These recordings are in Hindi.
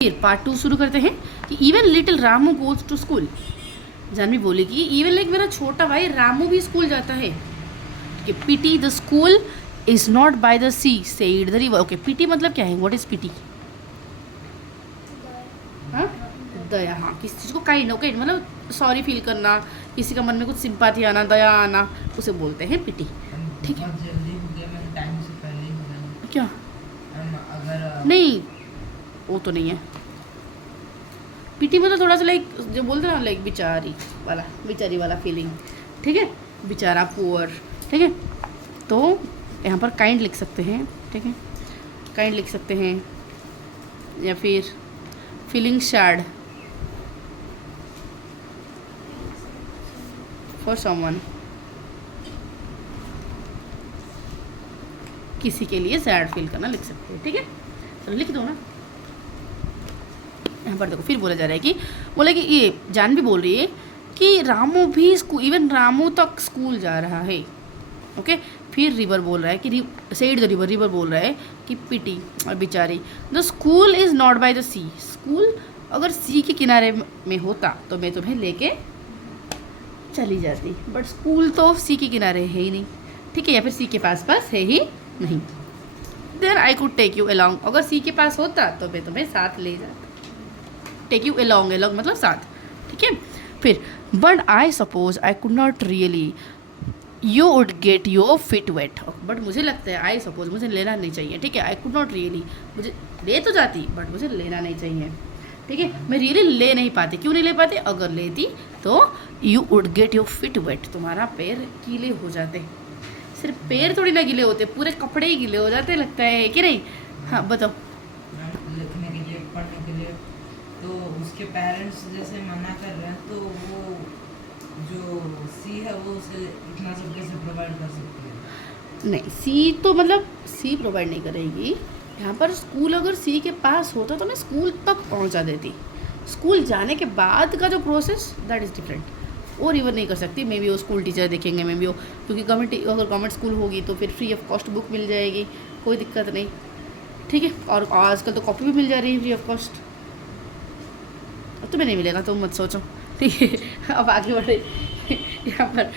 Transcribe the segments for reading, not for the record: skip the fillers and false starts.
फिर पार्ट 2 शुरू करते हैं कि even little Ramu goes to school. Janvi बोलेगी इवन लाइक मेरा छोटा भाई रामू भी स्कूल जाता है। ठीक है, PT the school is not by the she said the river. Okay, PT मतलब क्या है? What is PT? हाँ, दया। हाँ, किसी चीज़ को काइंड, ओके, मतलब सॉरी फील करना, किसी का मन में कुछ सिंपैथी आना, दया आना, उसे बोलते हैं पीटी। ठीक है, जल्दी हो गया, मैंने टाइम से पहले ही हो गया। क्या? अगर नहीं, वो तो नहीं है। पीटी मतलब थोड़ा सा लाइक जो बोलते हैं ना, लाइक बेचारी वाला फीलिंग। ठीक है, बेचारा, पुअर। ठीक है, तो यहाँ पर काइंड लिख सकते हैं। ठीक है, काइंड लिख सकते हैं, या फिर फीलिंग सैड फॉर समवन, किसी के लिए सैड फील करना लिख सकते हैं। ठीक है, चलो लिख दो ना। यहाँ पर देखो फिर बोला जा रहा है कि बोले कि ये जानवी बोल रही है कि रामू भी स्कूल, इवन रामू तक स्कूल जा रहा है। ओके, फिर रिवर बोल रहा है कि सेड द रिवर, रिवर बोल रहा है कि पिटी और बेचारी, the school is not by the sea. School अगर सी के किनारे में होता तो मैं तुम्हें लेके चली जाती, बट स्कूल तो सी के किनारे है ही नहीं। ठीक है, या फिर सी के पास है ही नहीं। Then I could take you along, अगर सी के पास होता तो मैं तुम्हें साथ ले जाता। टेक यू अलोंग, अलोंग मतलब साथ। ठीक है, फिर but I suppose I could not really, you would get your feet wet. But मुझे लगता है, आई सपोज मुझे लेना नहीं चाहिए। ठीक है, आई कुड नॉट रियली, मुझे ले तो जाती बट मुझे लेना नहीं चाहिए। ठीक है, मैं रियली ले नहीं पाती। क्यों नहीं ले पाती? अगर लेती तो you would get your feet wet, तुम्हारा पैर गीले हो जाते। सिर्फ पैर थोड़ी ना गीले होते, पूरे कपड़े ही गीले हो जाते, लगता है कि नहीं? हाँ बताओ। लिखने के लिए, पढ़ने के लिए, तो उसके पेरेंट्स जैसे मना कर रहे हैं, तो वो जो सी है वो उसे इतना सब कैसे प्रोवाइड कर सकती है? नहीं, सी तो मतलब सी प्रोवाइड नहीं करेगी। यहाँ पर स्कूल अगर सी के पास होता तो मैं स्कूल तक पहुँचा देती। स्कूल जाने के बाद का जो प्रोसेस, दैट इज़ डिफरेंट। वो रिवर नहीं कर सकती। मे बी वो स्कूल टीचर देखेंगे, मे बी वो, क्योंकि अगर गवर्नमेंट स्कूल होगी तो फिर फ्री ऑफ कॉस्ट बुक मिल जाएगी, कोई दिक्कत नहीं। ठीक है, और आजकल तो कॉपी भी मिल जा रही है फ्री ऑफ कॉस्ट। तुम्हें नहीं मिलेगा, तुम मत सोचो। ठीक है, अब आगे बढ़े यहाँ पर।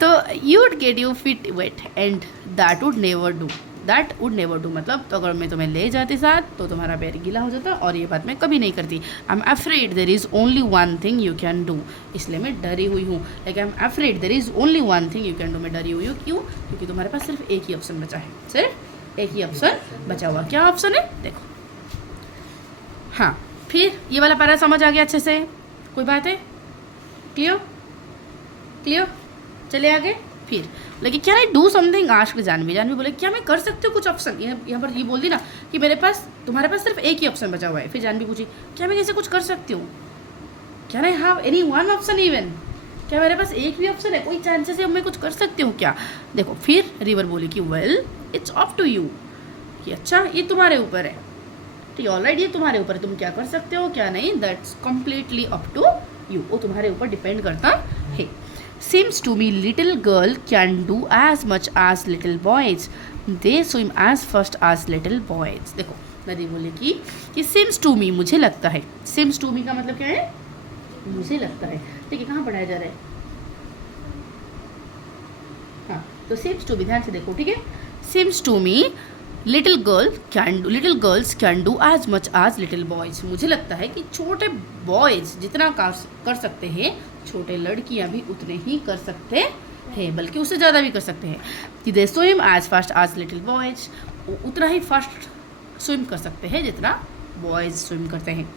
तो you would get you feet wet and that would never do. That would never do मतलब, तो अगर मैं तुम्हें ले जाती साथ तो तुम्हारा पैर गीला हो जाता, और ये बात मैं कभी नहीं करती। आई am afraid there is only one thing you can do, इसलिए मैं डरी हुई हूँ। Like I am afraid there is only one thing you can do, मैं डरी हुई हूँ। क्यों? क्योंकि तुम्हारे पास सिर्फ एक ही ऑप्शन बचा है, सिर्फ एक ही ऑप्शन बचा हुआ। क्या ऑप्शन है? देखो। हाँ, फिर ये वाला पैरा समझ आ गया अच्छे से? कोई बात है? क्लियर? क्लियर? चले आगे। फिर लेकिन क्या नहीं do something, ask Janvi. Janvi बोले क्या मैं कर सकती हूँ कुछ ऑप्शन? यहाँ पर ये बोल दी ना कि तुम्हारे पास सिर्फ एक ही ऑप्शन बचा हुआ है। फिर जानवी पूछी क्या मैं कैसे कुछ कर सकती हूँ? Can I have any one option even? क्या मेरे पास एक भी ऑप्शन है? कोई चांसेस है मैं कुछ कर सकती हूँ क्या? देखो, फिर रिवर बोली कि well it's up to you, कि अच्छा ये तुम्हारे ऊपर है। ठीक है, ऑलराइट, ये तुम्हारे ऊपर है, तुम क्या कर सकते हो क्या नहीं, that's completely up to you, वो तुम्हारे ऊपर डिपेंड करता है। Seems to me little girl can do as much as little boys. They swim as fast as little boys. देखो, नदी बोलेगी कि seems to me, मुझे लगता है। seems to me का मतलब क्या है? मुझे लगता है। ठीक है, कहाँ पढ़ाया जा रहा है? हाँ, तो seems to me, ध्यान से देखो। ठीक है, seems to me little girls can do as much as little boys. मुझे लगता है कि छोटे बॉयज़ जितना कर सकते हैं, छोटे लड़कियां भी उतने ही कर सकते हैं, बल्कि उससे ज़्यादा भी कर सकते हैं। कि they swim as fast as little boys, उतना ही फास्ट स्विम कर सकते हैं जितना बॉयज़ स्विम करते हैं।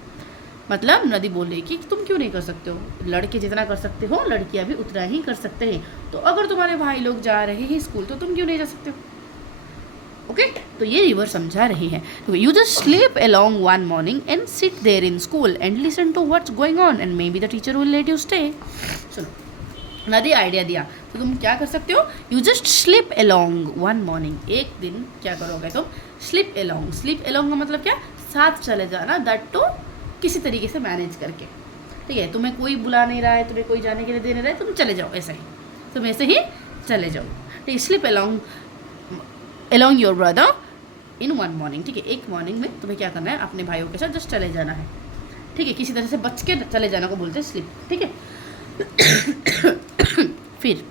मतलब नदी बोल रही कि तुम क्यों नहीं कर सकते हो? लड़के जितना कर सकते हो लड़कियां भी उतना ही कर सकते हैं। तो अगर तुम्हारे भाई लोग जा रहे हैं स्कूल तो तुम क्यों नहीं जा सकते हो? ओके, तो ये रिवर समझा रही है। You just sleep along one morning and sit there in school and listen to what's going on and maybe the teacher will let you stay. सुनो, नदी आइडिया दिया, तो तुम क्या कर सकते हो? You just sleep along one morning, एक दिन क्या करोगे तुम? Sleep along. स्लीप अलोंग का मतलब क्या? साथ चले जाना, दैट टू किसी तरीके से मैनेज करके। ठीक है, तुम्हें कोई बुला नहीं रहा है, तुम्हें कोई जाने के लिए दे नहीं रहा है, तुम चले जाओ ऐसा ही, तुम ऐसे ही चले जाओ। ठीक है, sleep along your brother in one morning, ठीक है, एक मॉर्निंग में तुम्हें क्या करना है, अपने भाइयों के साथ जस्ट चले जाना है, ठीक है, किसी तरह से बच के चले जाना को बोलते हैं स्लीप, ठीक है। फिर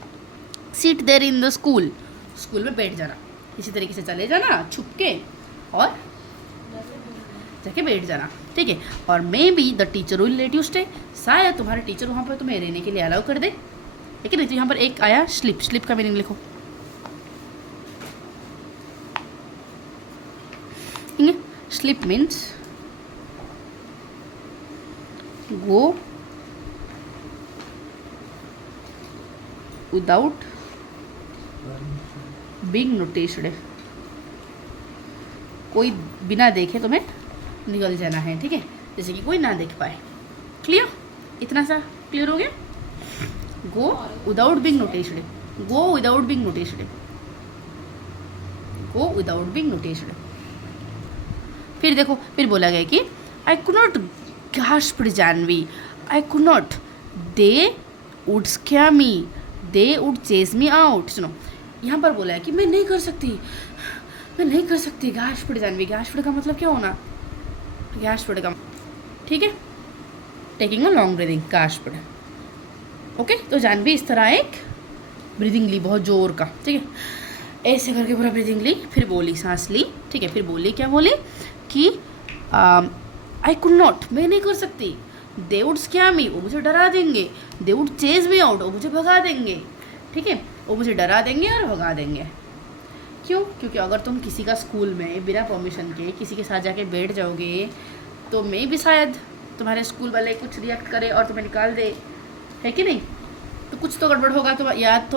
sit there in the school, school में बैठ जाना, किसी तरीके से चले जाना छुप के और जाके बैठ जाना, ठीक है। और may be the teacher will let you stay, शायद तुम्हारे टीचर वहाँ पर तुम्हें रहने के लिए अलाउ कर दे, ठीक है। तो यहाँ पर एक आया स्लिप, स्लिप का मीनिंग लिखो, ठीक है। Slip means go without being noticed, कोई बिना देखे तुम्हें निकल जाना है, ठीक है, जैसे कि कोई ना देख पाए। क्लियर, इतना सा क्लियर हो गया। Go without being noticed, go without being noticed, go without being noticed. फिर देखो, फिर बोला गया कि I could not gasped Janvi, I could not, they would scare me, they would chase me out. सुनो, यहाँ पर बोला है कि मैं नहीं कर सकती, मैं नहीं कर सकती, गास्प्ड जानवी, गास्प्ड का मतलब क्या होना, गास्प्ड का, ठीक है, taking a long breathing, gasped, okay. तो जानवी इस तरह एक ब्रीदिंग ली बहुत जोर का, ठीक है, ऐसे करके पूरा ब्रीदिंग ली, फिर बोली, सांस ली, ठीक है, फिर बोली, क्या बोली कि आई कुड नॉट, मैं नहीं कर सकती, दे वुड स्केयर मी, वो मुझे डरा देंगे, दे वुड चेज मी आउट, वो मुझे भगा देंगे, ठीक है, वो मुझे डरा देंगे और भगा देंगे। क्यों? क्योंकि अगर तुम किसी का स्कूल में बिना परमिशन के किसी के साथ जाके बैठ जाओगे तो मैं भी शायद तुम्हारे स्कूल वाले कुछ रिएक्ट करे और तुम्हें निकाल दे, है कि नहीं। तो कुछ तो गड़बड़ होगा, तो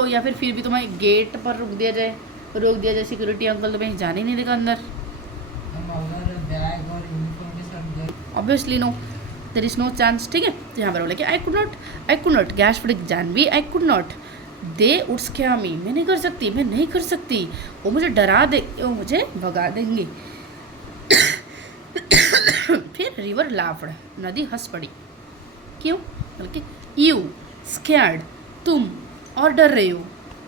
या फिर भी तुम्हें गेट पर रोक दिया जाए, सिक्योरिटी अंकल तुम्हें जाने नहीं देगा अंदर। Obviously no, there is no chance, ठीक है। तो यहाँ पर बोला कि I could not gasped Janvi, I could not, they would scare me, मैं नहीं कर सकती, मैं नहीं कर सकती, वो मुझे डरा दे, वो मुझे भगा देंगे। फिर रिवर लाफ्ड, नदी हंस पड़ी। क्यों? बल्कि यू स्कैर्ड, तुम, और डर रहे हो,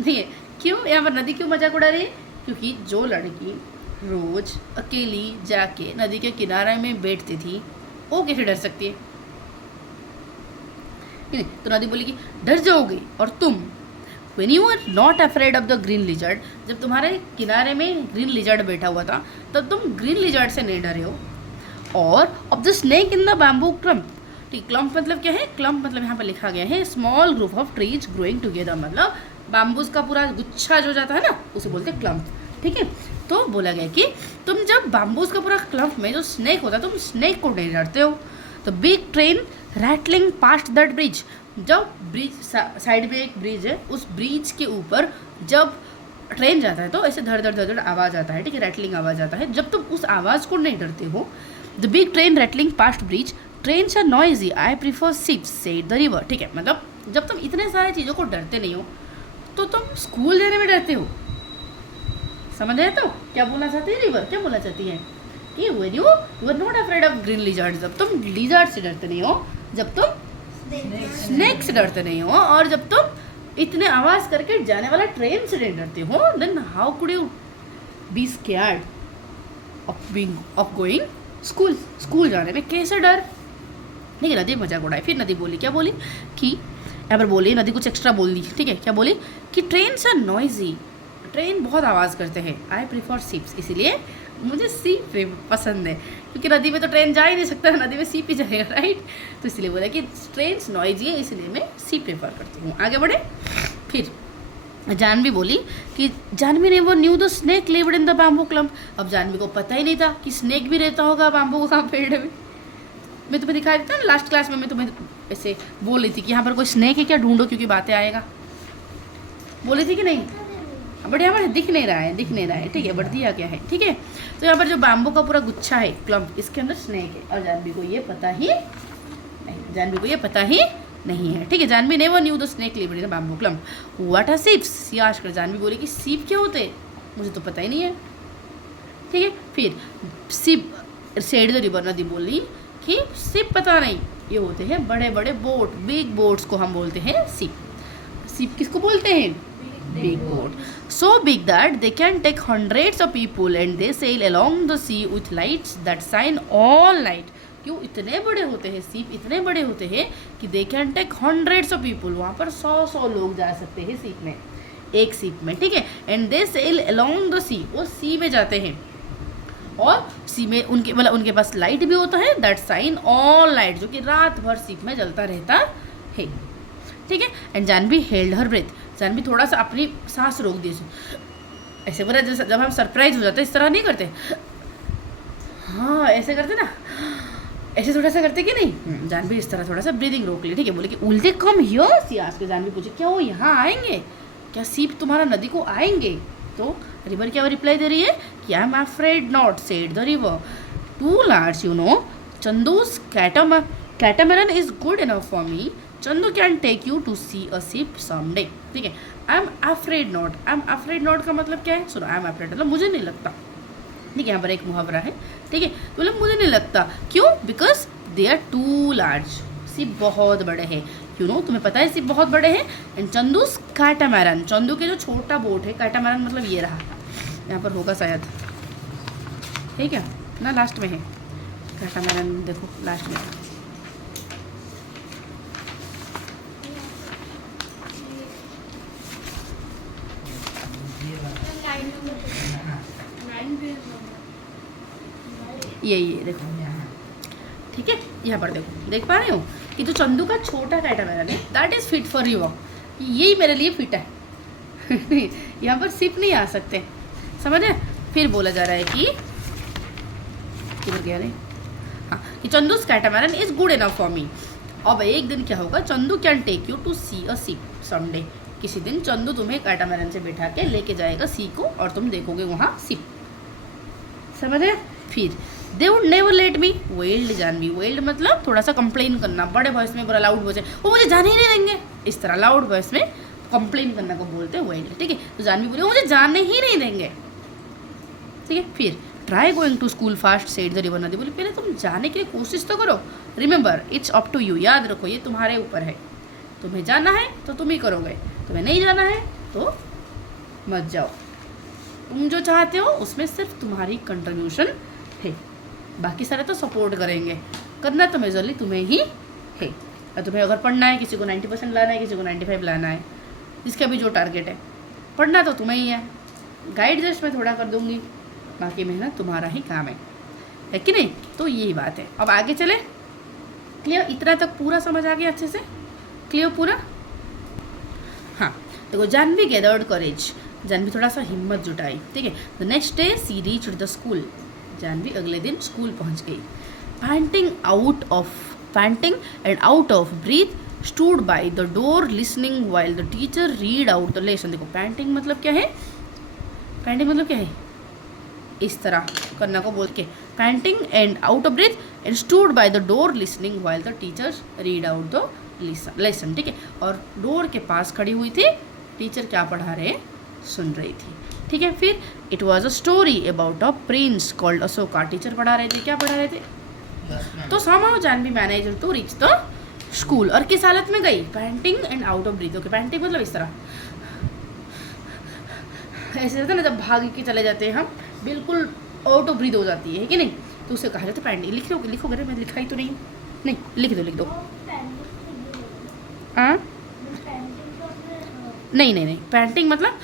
नहीं है। क्यों यहाँ पर नदी क्यों मजाक उड़ा रही है? क्योंकि जो लड़की रोज अकेली जाके नदी के किनारे में बैठती थी वो कैसे डर सकती है? नहीं, तो नदी बोली कि डर जाओगे। और तुम, when you were not afraid of the green lizard, जब तुम्हारे किनारे में ग्रीन लिजर्ड बैठा हुआ था तब तुम ग्रीन लिजर्ड से नहीं डरे हो। और of the snake in the bamboo clump, ठीक, क्लम्प मतलब क्या है? क्लम्प मतलब यहाँ पर लिखा गया है small group of trees growing together, मतलब बैम्बूज का पूरा गुच्छा जो जाता है ना उसे बोलते हैं क्लम्प, ठीक है। तो बोला गया कि तुम जब बैम्बूज का पूरा क्लम्प में जो स्नेक होता है तुम स्नेक को नहीं डरते हो। तो big train rattling past that bridge, जब ब्रिज साइड में एक ब्रिज है, उस ब्रिज के ऊपर जब ट्रेन जाता है तो ऐसे धड़ धड़ धड़ धड़ आवाज़ आता है, ठीक है, रैटलिंग आवाज़ आता है। जब तुम उस आवाज़ को नहीं डरते हो, the big train rattling past bridge, trains are noisy, I prefer ships said the river, ठीक है। मतलब जब तुम इतने सारे चीज़ों को डरते नहीं हो तो तुम स्कूल जाने में डरते हो। समझ आए? तो क्या बोलना चाहती है रिवर, क्या बोलना चाहती है कि when you are not afraid of green lizard, जब तुम लिजर्ड से डरते नहीं हो, जब तुम स्नेक से डरते नहीं हो, और जब तुम इतने आवाज़ करके जाने वाला ट्रेन से नहीं डरते हो, then how could you be scared of going school, school जाने में कैसे डर? ठीक है, नदी मजाक उड़ाई। फिर नदी बोली, क्या बोली कि यहाँ पर बोली, नदी कुछ एक्स्ट्रा बोल दी, ठीक है, क्या बोली कि ट्रेन्स आर नॉइजी, ट्रेन बहुत आवाज़ करते हैं, आई प्रीफर शिप्स, इसीलिए मुझे सीप पसंद है, क्योंकि नदी में तो ट्रेन जा ही नहीं सकता, नदी में सीप ही जाएगा, राइट। तो इसलिए बोला कि ट्रेन्स नॉइजी है, इसलिए मैं सीप प्रेफर करती हूँ। आगे बढ़े। फिर जानवी बोली कि जानवी ने वो new the snake lived in the bamboo clump, अब जानवी को पता ही नहीं था कि स्नेक भी रहता होगा बैम्बू का पेड़ में। मैं तुम्हें दिखाई देता ना लास्ट क्लास में, मैं तुम्हें ऐसे बोल रही थी कि यहाँ पर कोई स्नेक है क्या, ढूंढो क्योंकि बातें आएगा, बोली थी कि नहीं? बट यहाँ पर दिख नहीं रहा है, ठीक है, बट दिया क्या है, ठीक है। तो यहाँ पर जो बैम्बू का पूरा गुच्छा है क्लम्प, इसके अंदर स्नेक है, और जानवी को ये पता ही नहीं, है, ठीक है। Janvi never knew the snake lived in bamboo clump, what are ships, ये आजकल जानवी बोली कि सीप क्या होते हैं, मुझे तो पता ही नहीं है, ठीक है। फिर सीप सेड द रिवर, नदी बोली कि सीप पता नहीं, ये होते हैं बड़े बड़े बोट, बिग बोट्स को हम बोलते हैं सीप। सीप किसको बोलते हैं? big boat. So big that they can take hundreds of people and they sail along the sea with lights that shine all night. क्यों इतने बड़े होते हैं सीप, इतने बड़े होते हैं कि they can take hundreds of people, वहाँ पर 100 लोग जा सकते हैं सीप में, एक सीप में, ठीक है. And they sail along the sea, वो सी में जाते हैं और सी में उनके मतलब उनके पास लाइट भी होता है, दैट साइन ऑल लाइट, जो कि रात भर सीप में जलता रहता है, ठीक है. And Janvi held her breath, Janvi थोड़ा सा अपनी सांस रोक दी, ऐसे बोला जैसे जब हम सरप्राइज हो जाते इस तरह नहीं करते, हाँ ऐसे करते ना, ऐसे थोड़ा सा करते कि नहीं. जानवी इस तरह थोड़ा सा ब्रीदिंग रोक ली, ठीक है. बोले कि will they come here, she asked. Janvi पूछे क्या वो यहाँ आएंगे, क्या सीप तुम्हारा नदी को आएंगे. तो रिवर क्या रिप्लाई दे रही है कि I am afraid not, said the river. Too large you know, Chandu's catamaran is good enough for me, Chandu can take you to see a ship someday, ठीक है. I am afraid not, I am afraid not का मतलब क्या है, सुनो. आई एम अफ्रेड मतलब मुझे नहीं लगता, ठीक है. यहाँ पर एक मुहावरा है, ठीक है. तो मतलब मुझे नहीं लगता, क्यों, because they are too large, ship बहुत बड़े हैं, यू नो, तुम्हें पता है शिप बहुत बड़े हैं. एंड चंदूस कैटामैरन, चंदू के जो छोटा बोट है, कैटामैरन मतलब ये रहा, यहाँ पर होगा शायद, ठीक है ना, लास्ट में है कैटामैरन, देखो लास्ट में. ये देखो, ठीक है. यहाँ पर देखो, देख पा रहे हो कि जो चंदू का छोटा कैटामैरन है, that is fit for you, यही मेरे लिए फिट है. यहाँ पर शिप नहीं आ सकते, समझ रहे. फिर बोला जा रहा है कि किधर गया रे, हाँ, कि Chandu's catamaran is good enough for me. अब एक दिन क्या होगा, Chandu can take you to see a ship someday, किसी दिन चंदू तुम्हें कैटामैरन से बैठा के लेके जाएगा सी को और तुम देखोगे वहाँ शिप, समझ रहे. फिर they would never let me, wailed Janvi, wailed मतलब थोड़ा सा कंप्लेन करना, बड़े वॉइस में, बड़ा लाउड वॉइस में, वो मुझे जाने ही नहीं देंगे, इस तरह लाउड वॉइस में कंप्लेन करना को बोलते हैं वेल्ड, ठीक है. तो जानवी बोले वो मुझे जाने ही नहीं देंगे, ठीक है. फिर try going to school fast, said the river, नदी बोली पहले तुम जाने के लिए कोशिश तो करो, remember it's up to you, याद रखो ये तुम्हारे ऊपर है, तुम्हें जाना है तो तुम ही करोगे, तुम्हें नहीं जाना है तो मत जाओ, तुम जो चाहते हो उसमें सिर्फ तुम्हारी कंट्रीब्यूशन है, बाकी सारे तो सपोर्ट करेंगे, करना तो मेजरली तुम्हें ही है. और तुम्हें अगर पढ़ना है, किसी को 90% लाना है, किसी को 95 लाना है, जिसका भी जो टारगेट है, पढ़ना तो तुम्हें ही है, गाइड जस्ट मैं थोड़ा कर दूंगी, बाकी मेहनत तुम्हारा ही काम है कि नहीं. तो यही बात है. अब आगे चले, क्लियर, इतना तक पूरा समझ आ गया अच्छे से, क्लियर पूरा. हाँ देखो, जानवी गैदर्ड करेज, जानवी थोड़ा सा हिम्मत जुटाई, ठीक है. The next day she reached the school, Janvi अगले दिन स्कूल पहुंच गई. Panting and out of breath, stood by the door listening while the teacher read out the lesson. देखो पैंटिंग मतलब क्या है, पैंटिंग मतलब क्या है, इस तरह करना को बोल के, painting and out of breathe and stood by the door listening while the teacher read out the lesson, ठीक है. और डोर के पास खड़ी हुई थी, टीचर क्या पढ़ा रहे सुन रही थी, ठीक है. फिर it was a story about a prince called Ashoka, teacher पढ़ा रहे थे, क्या पढ़ा रहे थे. तो somehow Janvi managed to reach the school, और किस हालत में गई, panting and out of breath. Okay, panting मतलब इस तरह ऐसे रहता है ना, जब भाग के चले जाते हैं हम, बिल्कुल आउट ऑफ ब्रीथ हो जाती है कि नहीं, तो उसे कहा जाता है पैंटिंग. लिखोगे रे, मैं लिखाई तो नहीं, लिख दो. हाँ नहीं, पैंटिंग मतलब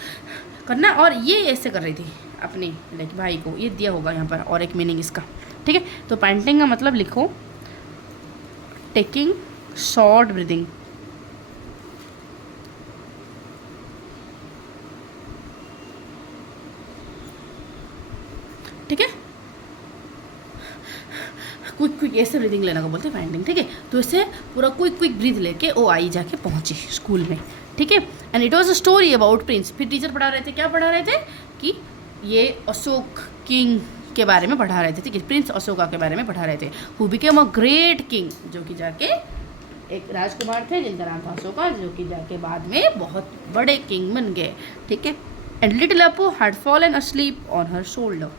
करना, और ये ऐसे कर रही थी अपने लाइक भाई को, ये दिया होगा यहाँ पर और एक मीनिंग इसका, ठीक है. तो पैंटिंग का मतलब लिखो टेकिंग शॉर्ट ब्रीदिंग, ठीक है. क्विक ऐसे ब्रीदिंग लेना को बोलते हैं पैंटिंग, ठीक है. तो ऐसे पूरा क्विक ब्रीथ लेके वो आई जाके पहुंची स्कूल में, ठीक है. And it was a story about Prince. फिर टीचर पढ़ा रहे थे, क्या पढ़ा रहे थे कि ये अशोक किंग के बारे में पढ़ा रहे थे, ठीक है. प्रिंस अशोका के बारे में पढ़ा रहे थे, who became a great king, जो कि जाके एक राजकुमार थे जिनका नाम था अशोका, जो कि जाके बाद में बहुत बड़े किंग बन गए, ठीक है. And little Appu had fallen asleep on her shoulder.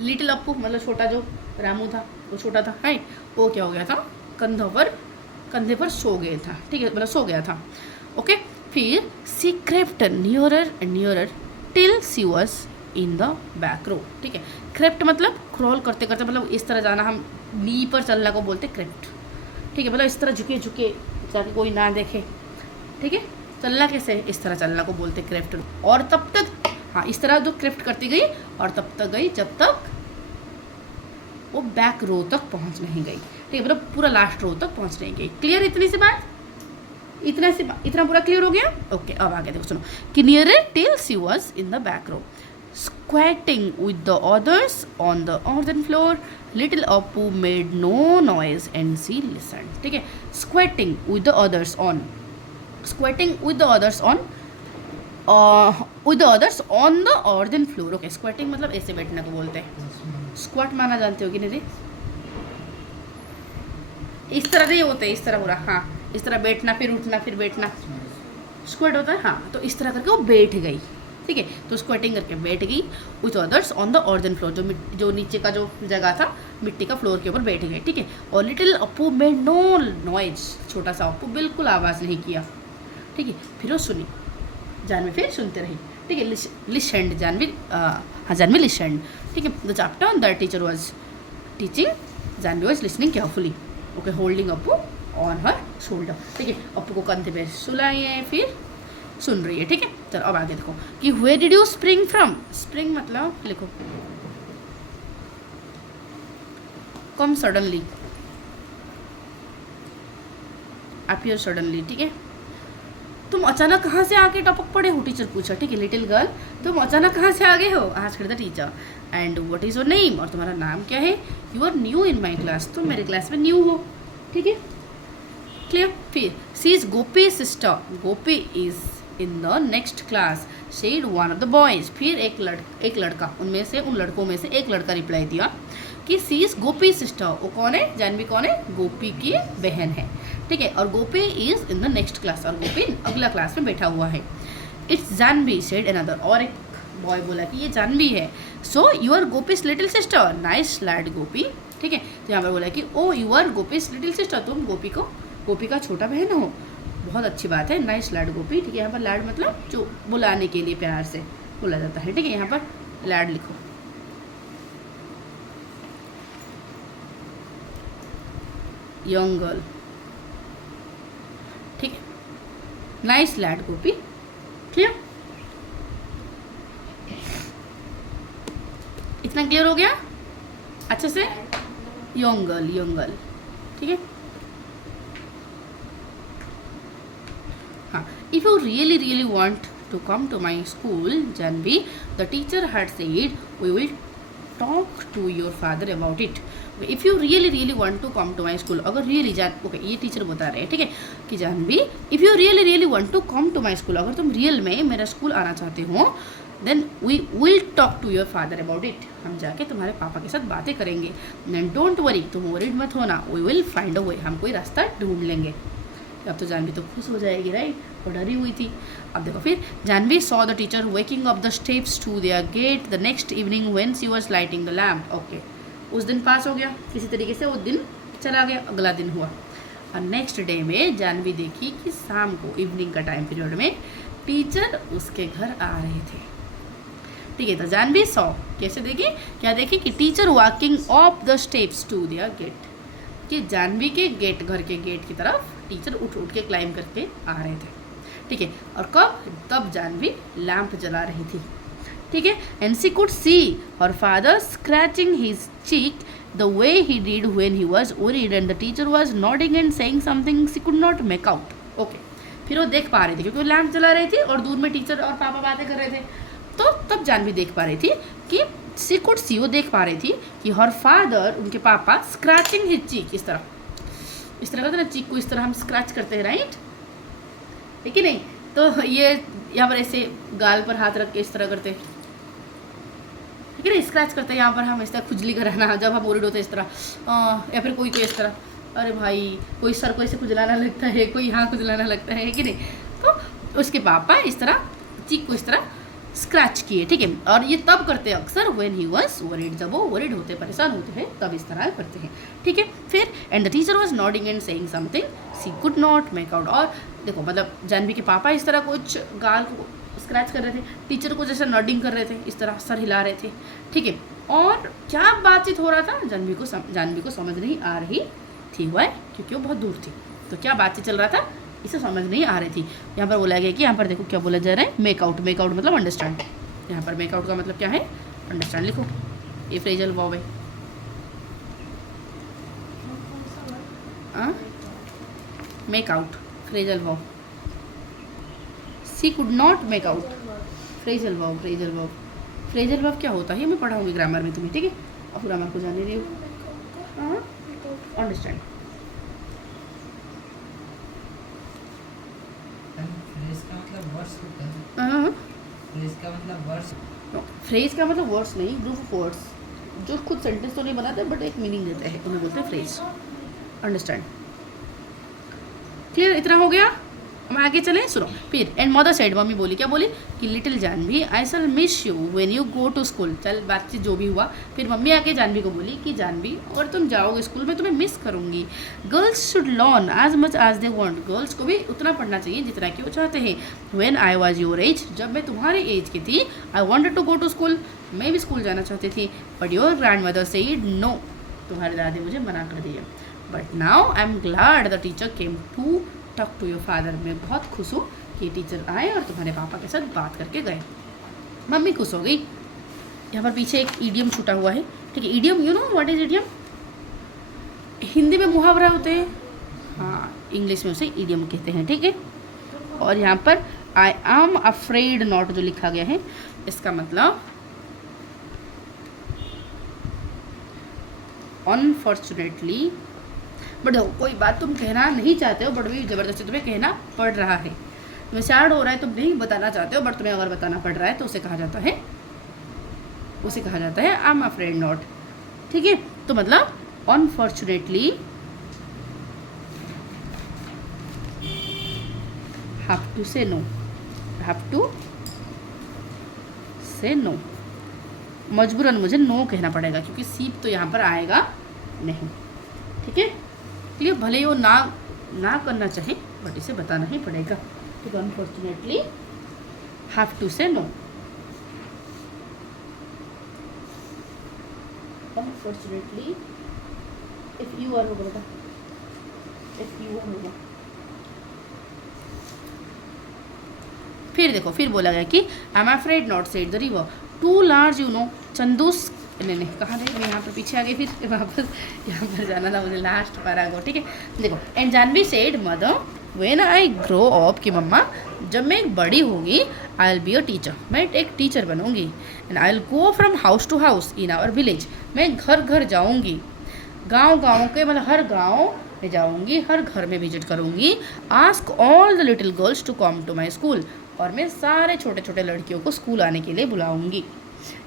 Little Appu मतलब छोटा, जो रामू था वो छोटा था, है, वो क्या हो गया था, कंधे पर सो गया था, ठीक है, मतलब सो गया था. ओके. फिर she crept nearer and nearer till she was in the back row. ठीक है, क्रेप्ट मतलब क्रॉल करते करते, मतलब इस तरह जाना, हम नी पर चलना को बोलते क्रेप्ट। ठीक है, मतलब इस तरह झुके झुके ताकि कोई ना देखे। ठीक है, चलना कैसे, इस तरह चलना को बोलते क्रेप्ट। और तब तक, हाँ, इस तरह जो क्रेप्ट करती गई और तब तक गई जब तक वो बैक रो तक पहुंच नहीं गई। ठीक है, मतलब पूरा लास्ट रो तक पहुंच नहीं गई। क्लियर इतनी सी बात, इतना पूरा क्लियर हो गया। ओके, अब आगे देखो, सुनो कि nearer till she was in the back row squatting with the others on the earthen floor, little Appu made no noise and she listened। ठीक है, squatting with the others on the earthen floor। Okay, squatting मतलब ऐसे बैठने को बोलते हैं। स्क्वाट माना जानते हो कि नहीं? इस तरह नहीं होते, इस तरह पूरा, हाँ, इस तरह बैठना फिर उठना फिर बैठना, स्क्वाट होता है। हाँ, तो इस तरह करके वो बैठ गई। ठीक है, तो स्क्वाटिंग करके बैठ गई with others on the earthen floor, जो नीचे का जो जगह था मिट्टी का फ्लोर के ऊपर बैठ गए। ठीक है, और लिटिल अपू मेड नो नॉइज, छोटा सा अपू बिल्कुल आवाज़ नहीं किया। ठीक है, फिर वो सुनी, जानवी फिर सुनते रही। ठीक है, लिसेंड जानवी, हाँ, जानवी लिसेंड। ठीक है, the chapter the teacher was teaching, Janvi was listening carefully. Okay, holding Apu on her shoulder. ठीक है, अपू को कंधे पे सुलाई है, फिर सुन रही है। ठीक है, चलो अब आगे देखो कि where did you spring from. Spring मतलब लिखो कम सडनली, अपीयर सडनली। ठीक है, तुम अचानक कहाँ से आके टपक पड़े हो, टीचर पूछा। ठीक है, लिटिल गर्ल, तुम अचानक कहाँ से आ गए हो, आज the teacher. And what is your name, और तुम्हारा नाम क्या है। You are new in my class, तुम मेरे क्लास में न्यू हो। ठीक है, क्लियर। फिर she is Gopi sister, Gopi is in the next class, said one of the boys. फिर एक लड़का, उनमें से, उन लड़कों में से एक लड़का रिप्लाई दिया कि सी इज गोपी सिस्टर। वो कौन है, जानवी कौन है, गोपी की बहन है। ठीक है, और Gopi is in the next class, और गोपी अगला क्लास में बैठा हुआ है। इट्स जानवी, सेड अनदर, और एक बॉय बोला कि ये जानवी है। So you are Gopi's little sister, nice lad Gopi. ठीक है, तो यहाँ पर बोला कि oh you are Gopi's little sister, तुम गोपी का छोटा बहन हो, बहुत अच्छी बात है, नाइस लैड गोपी। ठीक है, यहाँ पर लैड मतलब जो बुलाने के लिए प्यार से बोला जाता है। ठीक है, यहाँ पर लैड लिखो। Young girl. ठीक है, नाइस लैड गोपी। क्लियर, इतना क्लियर हो गया अच्छे से। Young girl. ठीक है, हाँ, if you really want to come to my school Janvi, the teacher had said we will talk to your father about it. If you really want to come to my school, अगर रियली ओके, ये टीचर बता रहे हैं। ठीक है, कि Janvi if you really want to come to my school, अगर तुम रियल में मेरा स्कूल आना चाहते हो, then we will talk to your father about it, हम जाके तुम्हारे पापा के साथ बातें करेंगे। देन डोंट वरी, तुम वरीड मत होना, we will find a way, हम कोई रास्ता ढूंढ लेंगे। अब तो जानवी तो खुश हो जाएगी, राइट, वो डरी हुई थी। अब देखो, फिर Janvi saw the teacher walking up the steps to their gate the next evening when she was lighting the lamp. Okay, उस दिन पास हो गया, किसी तरीके से वो दिन चला गया, अगला दिन हुआ। और नेक्स्ट डे में जानवी देखी कि शाम को, इवनिंग का टाइम पीरियड में, टीचर उसके घर आ रहे थे। ठीक है, तो जानवी सॉ, कैसे देखी, क्या देखी कि teacher walking up the steps to their gate, कि जानवी के गेट, घर के गेट की तरफ टीचर उठ के क्लाइम करके आ रहे थे। ठीक है, और कब, तब जानवी लैंप जला रही थी। ठीक है, and she could see her father scratching his cheek the way he did when he was worried, and the teacher was nodding and saying something she could not make out. Okay, फिर वो देख पा रही थी क्योंकि वो लैंप जला रही थी और दूर में टीचर और पापा बातें कर रहे थे। तो तब जानवी देख पा रही थी कि शी कुड सी, वो देख पा रही थी कि हर फादर, उनके पापा, स्क्रैचिंग हिज चीक, इस तरह करते ना, चीक को इस तरह हम स्क्रैच करते हैं, राइट, है कि नहीं। तो ये यहाँ पर ऐसे गाल पर हाथ रख के इस तरह करते, ठीक है ना, स्क्रैच करते हैं यहाँ पर हम, इस तरह खुजली कराना, जब हम ओरिड होते हैं इस तरह, या फिर कोई इस तरह, अरे भाई कोई सर को ऐसे खुजलाना लगता है, कोई यहाँ खुजलाना लगता है कि नहीं। तो उसके पापा इस तरह चीक को इस तरह स्क्रैच किए। ठीक है, और ये तब करते हैं अक्सर व्हेन ही वाज वरीड, जब वो वरीड होते, परेशान होते हैं, तब इस तरह करते हैं। ठीक है, फिर and the teacher was nodding and saying something she could not make out, और देखो मतलब जानवी के पापा इस तरह कुछ गाल को स्क्रैच कर रहे थे, टीचर को जैसे नॉडिंग कर रहे थे, इस तरह सर हिला रहे थे, ठीक है। और क्या बातचीत हो रहा था जानवी को समझ नहीं आ रही थी, हुआ है क्योंकि वो बहुत दूर थी, तो क्या बातचीत चल रहा था इसे समझ नहीं आ रही थी। यहाँ पर बोला गया कि यहाँ पर देखो क्या बोला जा रहा है, मेक आउट मतलब अंडरस्टैंड। यहाँ पर मेक आउट का मतलब क्या है, अंडरस्टैंड लिखो, ये फ्रेजल वर्ब है। Make out phrasal verb, she could not make out phrasal verb. Phrasal verb क्या होता है मैं पढ़ाऊंगी ग्रामर में तुम्हें, ठीक है। अब ग्रामर को जाने रही हूँ, अंडरस्टैंड। फ्रेज का मतलब वर्ड्स होता है। फ्रेज का मतलब वर्ड्स, फ्रेज का मतलब वर्ड्स नहीं, ग्रुप ऑफ वर्ड्स जो खुद सेंटेंस तो नहीं बनाते बट एक मीनिंग देते हैं, उन्हें बोलते हैं फ्रेज, अंडरस्टैंड। क्लियर, इतना हो गया। हम आगे चलें, सुनो फिर। एंड मदर साइड, मम्मी बोली, क्या बोली कि little Janvi I shall miss you when you go to school. चल बातचीत जो भी हुआ, फिर मम्मी आके जानवी को बोली कि जानवी अगर तुम जाओगे स्कूल में तुम्हें मिस करूँगी। Girls should learn as much as they want, girls को भी उतना पढ़ना चाहिए जितना कि वो चाहते हैं। When I was your age, जब मैं तुम्हारे एज की थी, I wanted to go to school, मैं भी स्कूल जाना चाहती थी, but your grandmother said no, तुम्हारी दादी मुझे मना कर दिया। But now I am glad the teacher came to talk to your father, मैं बहुत खुश हूँ कि टीचर आए और तुम्हारे पापा के साथ बात करके गए। मम्मी खुश हो गई। यहाँ पर पीछे एक ईडियम छूटा हुआ है, ठीक है। Idiom, you know what is idiom? Hindi में मुहावरा होते हैं, हाँ, इंग्लिश में उसे ईडियम कहते हैं, ठीक है। और यहाँ पर आई एम अफ्रेड नॉट जो लिखा गया है, इसका मतलब अनफॉर्चुनेटली, बट कोई बात तुम कहना नहीं चाहते हो बट भी ज़बरदस्ती तुम्हें कहना पड़ रहा है, तुम्हें सैड हो रहा है, तुम नहीं बताना चाहते हो बट तुम्हें अगर बताना पड़ रहा है तो उसे कहा जाता है आई एम अफ्रेड नॉट, ठीक है। तो मतलब unfortunately have to say no, मजबूरन मुझे नो कहना पड़ेगा क्योंकि सीप तो यहाँ पर आएगा नहीं, ठीक है। क्लियर, भले ही वो ना करना चाहे बट इसे बताना ही पड़ेगा, ठीक है। Unfortunately have to say no, unfortunately if you are होगा, फिर देखो, फिर बोला गया कि I am afraid not said the river too large you know चंदूस, नहीं कहाँ गई मैं, यहाँ पर पीछे आ गई, फिर वापस यहाँ पर जाना था मुझे, लास्ट पैरागो, ठीक है। देखो, and Janvi said mother when I grow up, कि मम्मा जब मैं एक बड़ी होगी I will be a teacher, मैं एक टीचर बनूंगी। And I will go from house to house in our village, मैं घर घर जाऊंगी, गांव के मतलब हर गांव में जाऊंगी, हर घर में विजिट करूंगी। Ask all the little girls to come to my school, और मैं सारे छोटे छोटे लड़कियों को स्कूल आने के लिए बुलाऊंगी,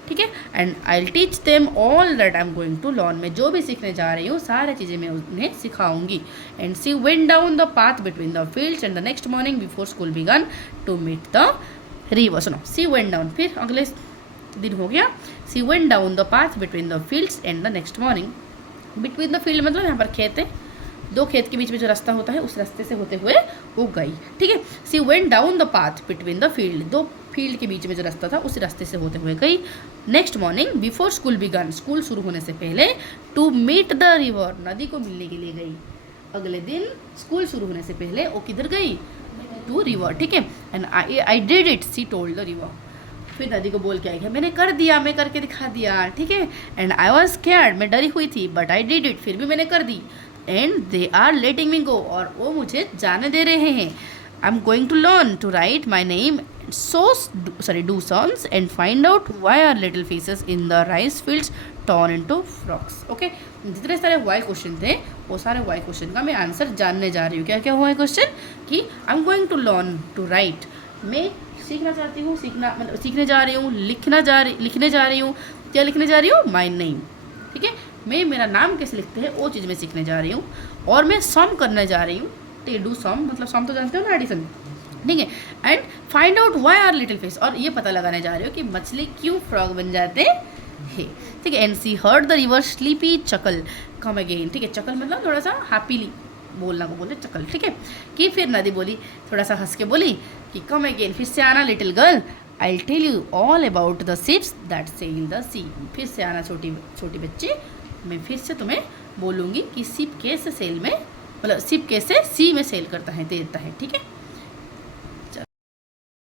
ठीक है। And I will teach them all that I am going to learn, मैं जो भी सीखने जा रही हूँ सारी चीज़ें मैं उन्हें सिखाऊंगी। And she went down the path between the fields and the next morning before school began to meet the river. सुनो, सी वेंट डाउन, फिर अगले दिन हो गया, she went down the path between the fields and the next morning. Between the field मतलब यहाँ पर खेत है, दो खेत के बीच में जो रास्ता होता है उस रास्ते से होते हुए वो गई, ठीक है। She went down the path between the field, दो फील्ड के बीच में जो रास्ता था उस रास्ते से होते हुए गई। Next morning before school began, school शुरू होने से पहले, टू मीट द रिवर, नदी को मिलने के लिए गई। अगले दिन स्कूल शुरू होने से पहले वो किधर गई, टू रिवर, ठीक है। And I did it, C told the river, फिर नदी को बोल के आई, मैंने कर दिया, मैं करके दिखा दिया, ठीक है। एंड आई वॉज स्कैर्ड, मैं डरी हुई थी, बट आई डिड इट, फिर भी मैंने कर दी। एंड दे आर लेटिंग मी गो, और वो मुझे जाने दे रहे हैं। I am going to learn to write my name, do sums and find out why are little faces in the rice fields torn into frogs. Okay, जितने सारे वाई क्वेश्चन थे वो सारे वाई क्वेश्चन का मैं आंसर जानने जा रही हूँ। क्या क्या हुआ है क्वेश्चन कि I am going to learn to write, मैं सीखना चाहती हूँ, सीखना मतलब सीखने जा रही हूँ, लिखने जा रही हूँ। क्या लिखने जा रही हूँ, माई नेम, ठीक है। मैं मेरा नाम कैसे लिखते हैं वो चीज़ मैं सीखने जा रही हूँ। और मैं सम करने जा रही हूँ, टे डू सम मतलब सम तो जानते हो ना, एडिशन, ठीक है। And find out why are little fish, और ये पता लगाने जा रहे हो कि मछली क्यों फ्रॉग बन जाते हैं, ठीक है। And she heard the river sleepy chuckle come again, ठीक है। चकल मतलब थोड़ा सा हैप्पीली, बोलना को बोले चकल, ठीक है। कि फिर नदी बोली, थोड़ा सा हंस के बोली कि कम अगेन, फिर से आना little girl, I tell you all about the ships that sail the sea. फिर से आना छोटी छोटी बच्ची, मैं फिर से तुम्हें बोलूँगी कि शिप कैसे सेल में, मतलब शिप कैसे सी में सेल करता है, देता है, ठीक है।